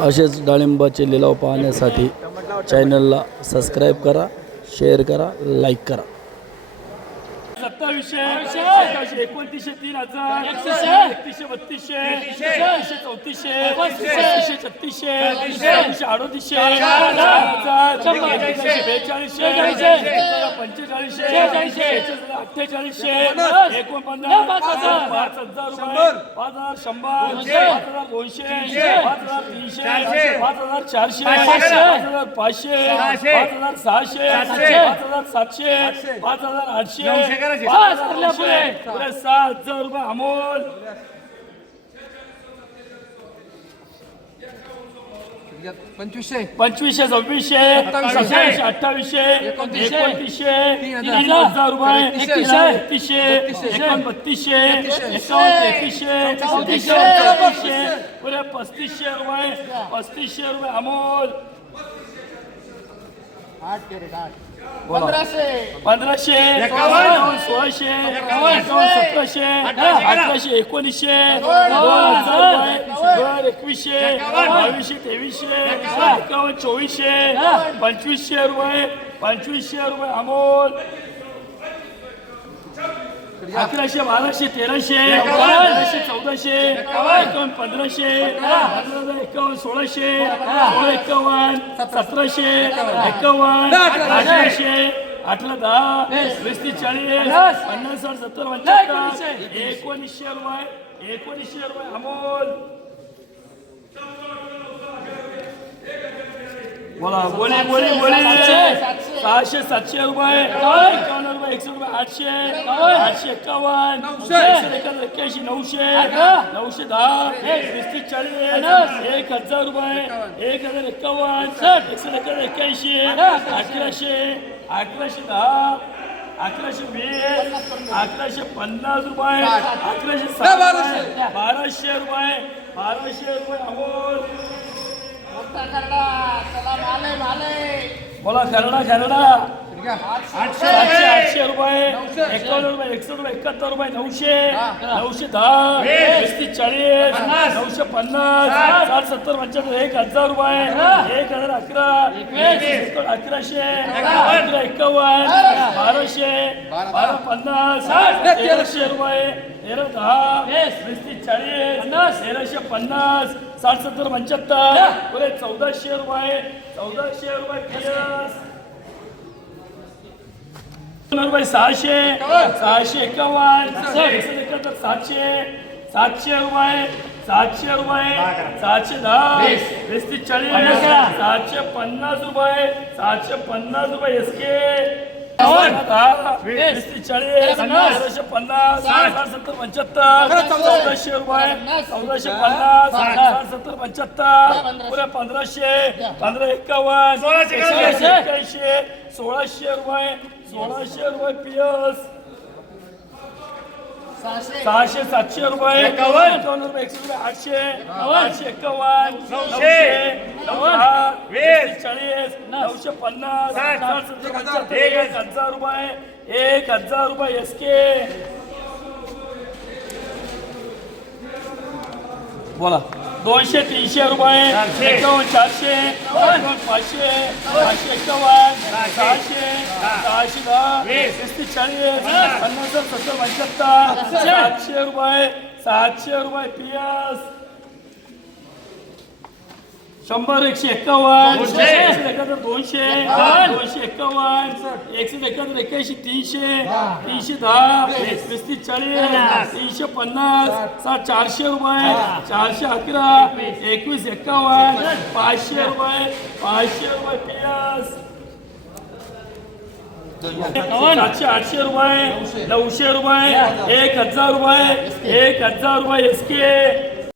असेच डाळिंबाचे लिलाव पाहण्यासाठी चॅनलला सबस्क्राईब करा शेअर करा लाईक करा. सत्तावीसशे एकाशे एकोणतीसशे तीन हजार एकतीसशे बत्तीसशे चौतीसशे पस्तीसशे छत्तीसशे सव्वीसशे अडोतीसशे हजार बेचाळीसशे पंचेचाळीसशे अठ्ठेचाळीसशे एकोणपन्नास पाच हजार रुपये पाच हजार शंभर पाच हजार दोनशे पाच हजार तीनशे पाच हजार चारशे पाच हजार पाचशे पाच हजार सहाशे पाच हजार सातशे पाच हजार आठशे पाच हजार पुढे पुढे सात हजार रुपये अमोल पंचवीसशे पंचवीसशे सव्वीसशे सत्तावीसशे अठ्ठावीसशे एकोणतीसशे तीन हजार रुपये एकतीसशे एकावन्न बत्तीसशे एकावन्न तेहतीसशे चौतीसशे चौतीसशे पुढे पस्तीसशे रुपये पस्तीसशे रुपये अमोल पंधराशे. एकावन्न. सोळाशे सतराशे. अठराशे एकोणीसशे. एकवीसशे. बावीसशे तेवीसशे. एकावन्न. चोवीसशे. पंचवीसशे रुपये. पंचवीसशे रुपये अमोल. अकराशे बाराशे तेराशे तेराशे चौदाशे एकावन्न. पंधराशे पंधरा एकावन्न सोळाशे सोळा एकावन्न सतराशे एकावन्न. अठराशे अठरा दहा वीस. तीस चाळीस पन्नास. साठ सत्तर पंच्याहत्तर एकोणीसशे. रुपये एकोणीसशे रुपये अमोल. बोला बोले बोले बोले. सहाशे सातशे रुपये. रुपये एकशे रुपये आठशे आठशे एकावन्न एकशे एकावन्न एक्क्याऐंशी नऊशे. नऊशे दहा. तीस चाळीस. एक हजार रुपये. एक हजार एकावन्न. एकशे एकावन्न एक्क्याऐंशी. अकराशे अकराशे दहा. अकराशे वीस. अकराशे पन्नास. रुपये. अकराशे सहा रुपये बाराशे. रुपये. बाराशे रुपये अमोल. बोला खरडा खरडा. आठशे आठशे रुपये. एकावन्न रुपये एकसष्ट रुपये एकाहत्तर रुपये नऊशे. नऊशे दहा पस्तीस चाळीस. नऊशे पन्नास. साठ. सत्तर पंच्याहत्तर एक हजार रुपये. एक हजार अकरा. अकराशे. अकरा एकावन्न. बाराशे. बारा. पन्नास. तेराशे रुपये. तेरा दहा. पस्तीस चाळीस. तेराशे पन्नास. साठ सत्तर पंच्याहत्तर. चौदाशे रुपये. चौदाशे रुपये पन्नास रुपये सहाशे. सहाशे एकावन्न. एकशे एकाहत्तर. सातशे. सातशे रुपये. सातशे रुपये. सातशे दहा. वीस. तीस चाळीस. सातशे पन्नास रुपये. सातशे पन्नास रुपये एस के दहा. वीस. तीस चाळीस. तेराशे पन्नास. सत्तर पंच्याहत्तर. चौदाशे रुपये. चौदाशे पन्नास. सत्तर पंच्याहत्तर. पुढे पंधराशे. पंधरा एकशे एक्क्याऐंशी. सोळाशे रुपये. सोळाशे रुपये पीएस सहाशे. सातशे रुपये. एकावन्न. रुपये एकशे रुपये आठशे आठशे एकावन्न. नऊशे. वीस. चाळीस. नऊशे पन्नास. एक हजार. रुपये. एक हजार रुपये एस के बोला. दोनशे तीनशे रुपये एकावन्न चारशे एकावन्न पाचशे पाचशे एकावन्न सहाशे सहाशे दहा पस्तीस चाळीस पन्नास सत्तर पंच्याहत्तर सातशे. रुपये सातशे रुपये पीएस शंभर एकशे एकावन्न एकशे एकाहत्तर दोनशे. दोनशे एकावन्न एकशे एकाहत्तर एक्याऐंशी तीनशे. तीनशे दहा. पस्तीस चाळीस. तीनशे पन्नास. सात चारशे रुपये. चारशे अकरा. एकवीस. एकावन्न पाचशे रुपये. पाचशे रुपये पीएस सातशे आठशे रुपये. नऊशे. रुपये. एक हजार. रुपये. एक हजार रुपये एस के